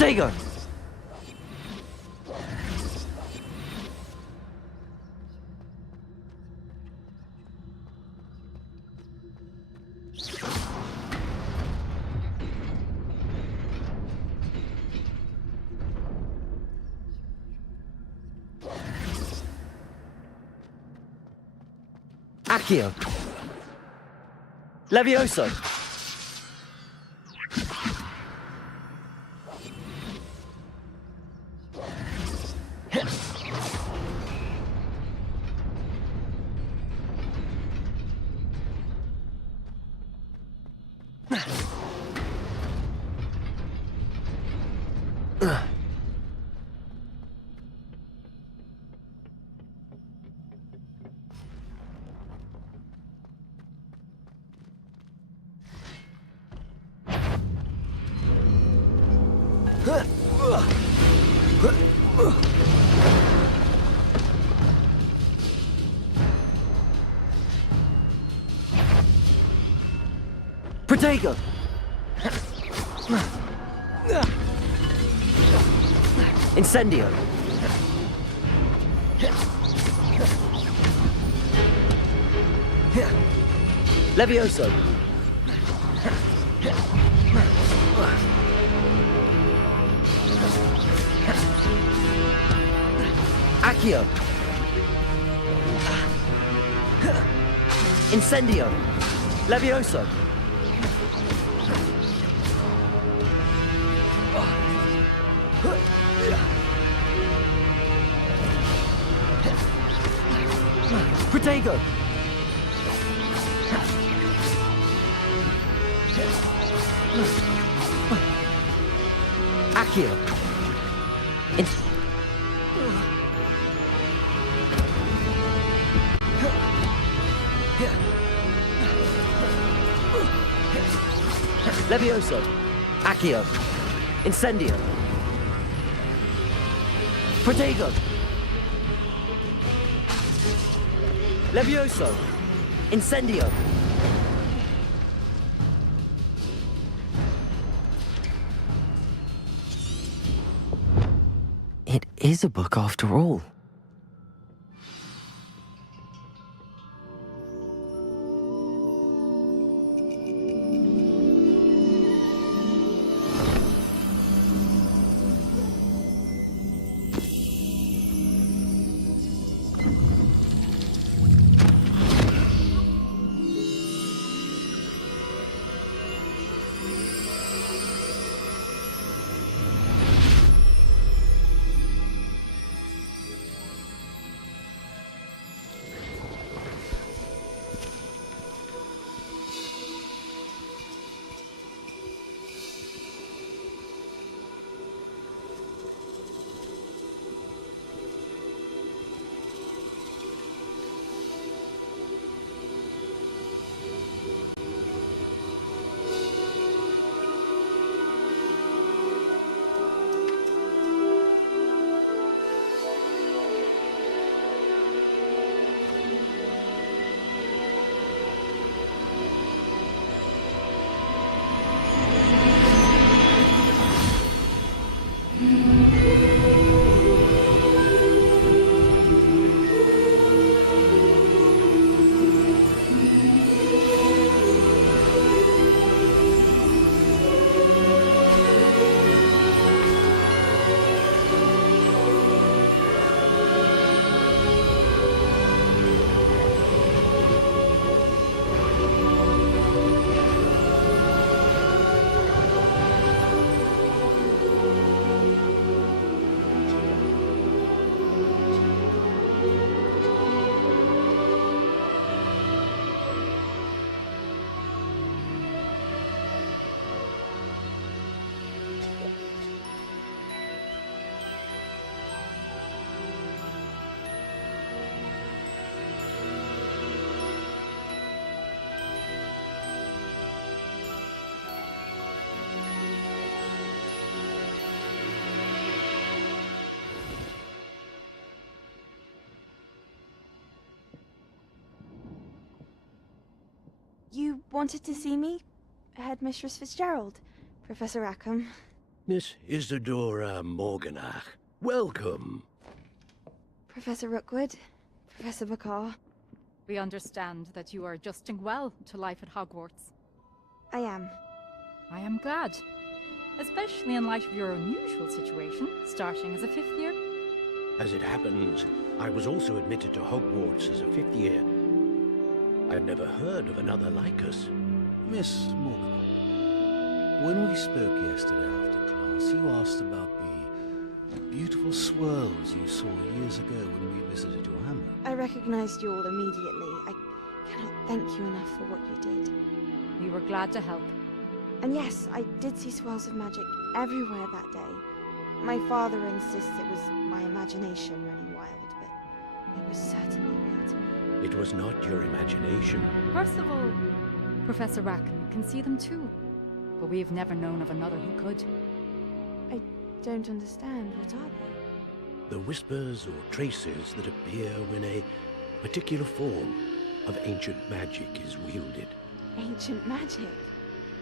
Protego! Accio. Levioso. Protego! Incendio! Levioso! Accio! Incendio! Levioso! Protego! Accio! Levioso! Accio! Incendio! Protego! Levioso! Incendio! It is a book after all. You wanted to see me? Headmistress Fitzgerald, Professor Rackham. Miss Isadora Morganach, welcome. Professor Rookwood, Professor McCaw. We understand that you are adjusting well to life at Hogwarts. I am. I am glad. Especially in light of your unusual situation, starting as a 5th year. As it happens, I was also admitted to Hogwarts as a 5th year. I've never heard of another like us. Miss Morgan, when we spoke yesterday after class, you asked about the beautiful swirls you saw years ago when we visited your hamlet. I recognized you all immediately. I cannot thank you enough for what you did. We were glad to help. And yes, I did see swirls of magic everywhere that day. My father insists it was my imagination running wild, but it was certainly real to me. It was not your imagination. Percival, Professor Rackham can see them too. But we've never known of another who could. I don't understand. What are they? The whispers or traces that appear when a particular form of ancient magic is wielded. Ancient magic?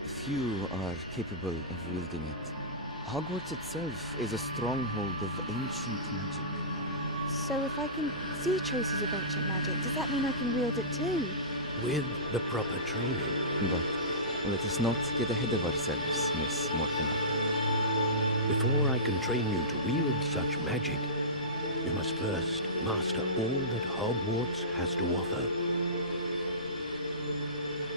Few are capable of wielding it. Hogwarts itself is a stronghold of ancient magic. So if I can see traces of ancient magic, does that mean I can wield it too? With the proper training. But let us not get ahead of ourselves, Miss Morgan. Before I can train you to wield such magic, you must first master all that Hogwarts has to offer.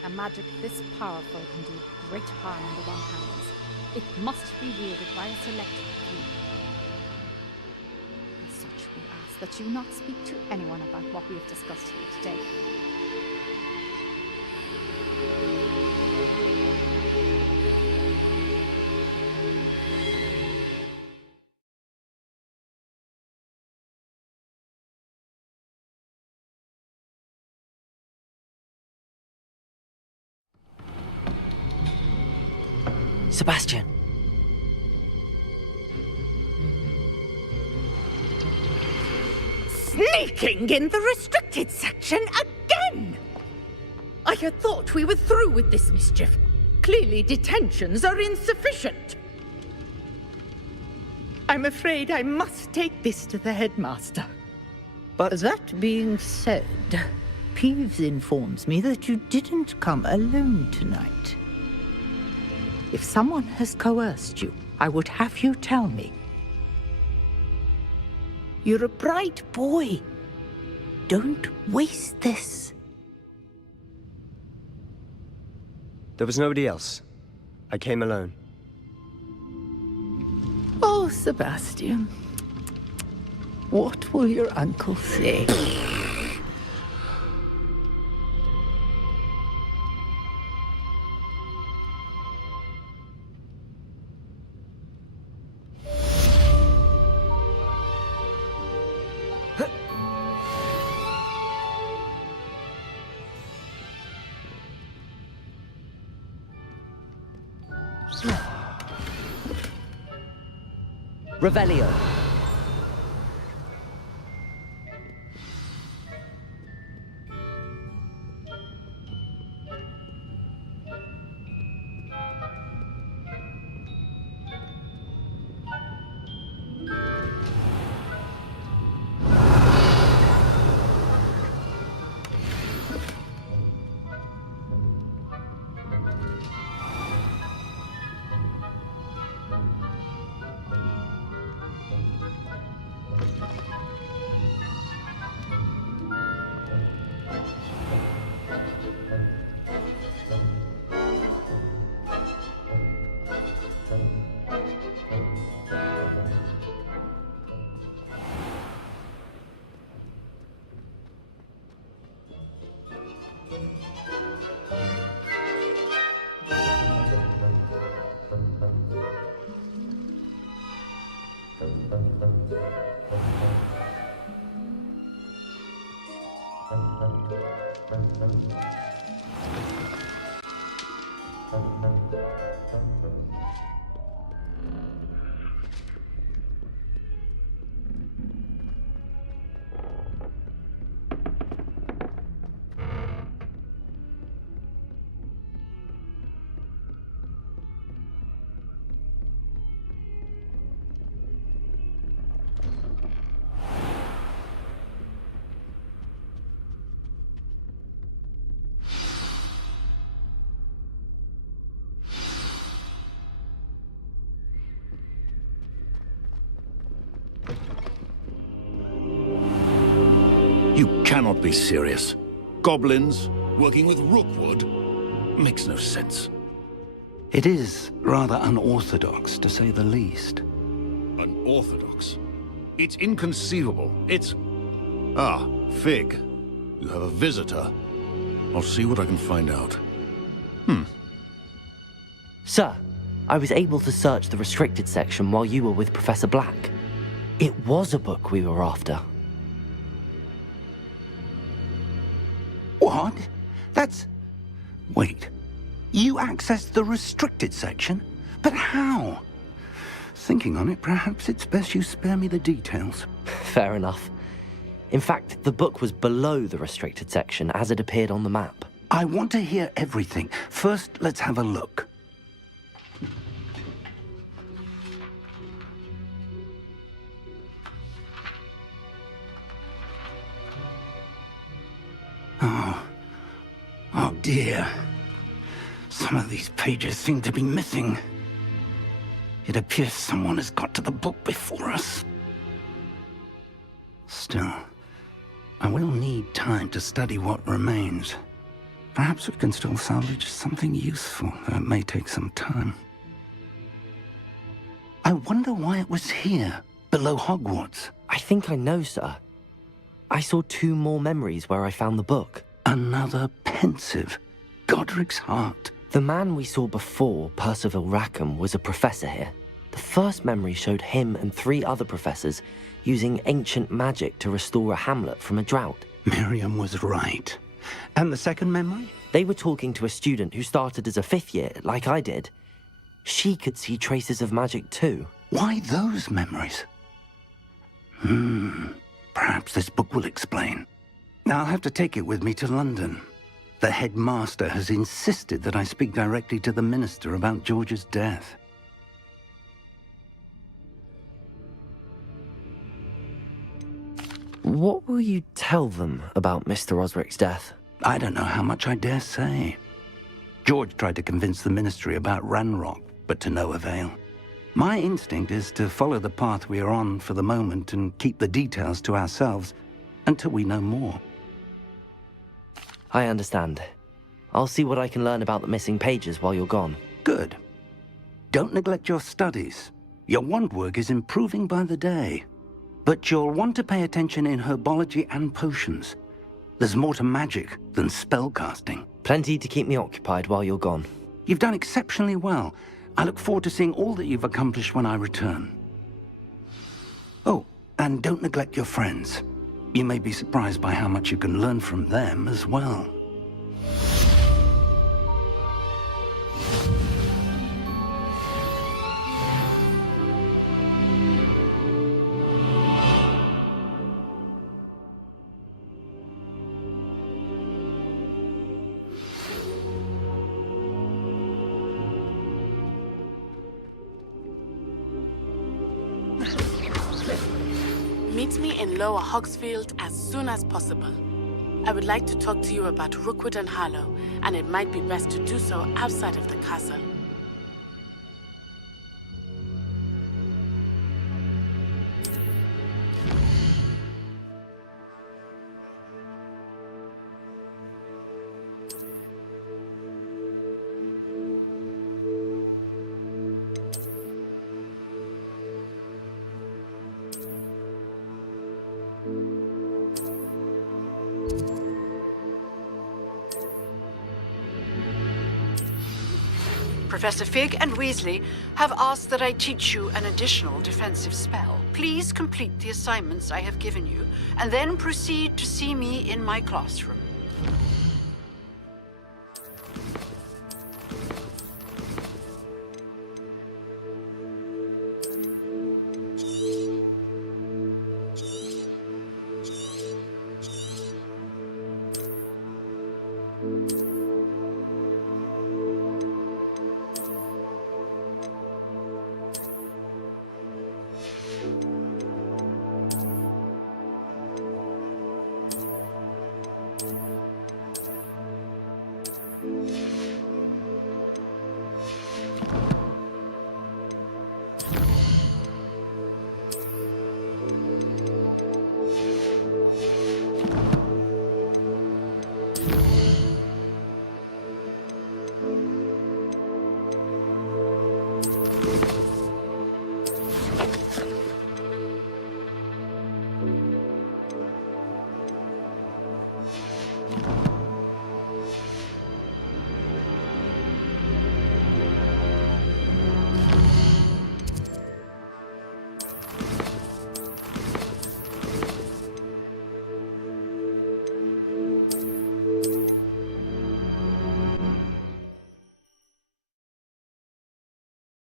A magic this powerful can do great harm in the wrong hands. It must be wielded by a select few. As such, we ask that you not speak to anyone about what we have discussed here today. Sebastian! Sneaking in the restricted section again! I had thought we were through with this mischief. Clearly detentions are insufficient. I'm afraid I must take this to the headmaster. But that being said, Peeves informs me that you didn't come alone tonight. If someone has coerced you, I would have you tell me. You're a bright boy. Don't waste this. There was nobody else. I came alone. Oh, Sebastian. What will your uncle say? Revelio. cannot be serious. Goblins working with Rookwood makes no sense. It is rather unorthodox, to say the least. Unorthodox? It's inconceivable. It's... Ah, Fig. You have a visitor. I'll see what I can find out. Sir, I was able to search the restricted section while you were with Professor Black. It was a book we were after. What? That's... Wait. You accessed the restricted section? But how? Thinking on it, perhaps it's best you spare me the details. Fair enough. In fact, the book was below the restricted section as it appeared on the map. I want to hear everything. First, let's have a look. Oh dear. Some of these pages seem to be missing. It appears someone has got to the book before us. Still, I will need time to study what remains. Perhaps we can still salvage something useful, though it may take some time. I wonder why it was here, below Hogwarts. I think I know, sir. I saw 2 more memories where I found the book. Another pensive. Godric's heart. The man we saw before, Percival Rackham, was a professor here. The first memory showed him and 3 other professors using ancient magic to restore a hamlet from a drought. Miriam was right. And the second memory? They were talking to a student who started as a 5th year, like I did. She could see traces of magic too. Why those memories? Perhaps this book will explain. Now I'll have to take it with me to London. The headmaster has insisted that I speak directly to the minister about George's death. What will you tell them about Mr. Osric's death? I don't know how much I dare say. George tried to convince the ministry about Ranrock, but to no avail. My instinct is to follow the path we are on for the moment and keep the details to ourselves until we know more. I understand. I'll see what I can learn about the missing pages while you're gone. Good. Don't neglect your studies. Your wand work is improving by the day. But you'll want to pay attention in herbology and potions. There's more to magic than spellcasting. Plenty to keep me occupied while you're gone. You've done exceptionally well. I look forward to seeing all that you've accomplished when I return. Oh, and don't neglect your friends. You may be surprised by how much you can learn from them as well. Meet me in Lower Hogsfield as soon as possible. I would like to talk to you about Rookwood and Harlow, and it might be best to do so outside of the castle. Professor Fig and Weasley have asked that I teach you an additional defensive spell. Please complete the assignments I have given you, and then proceed to see me in my classroom.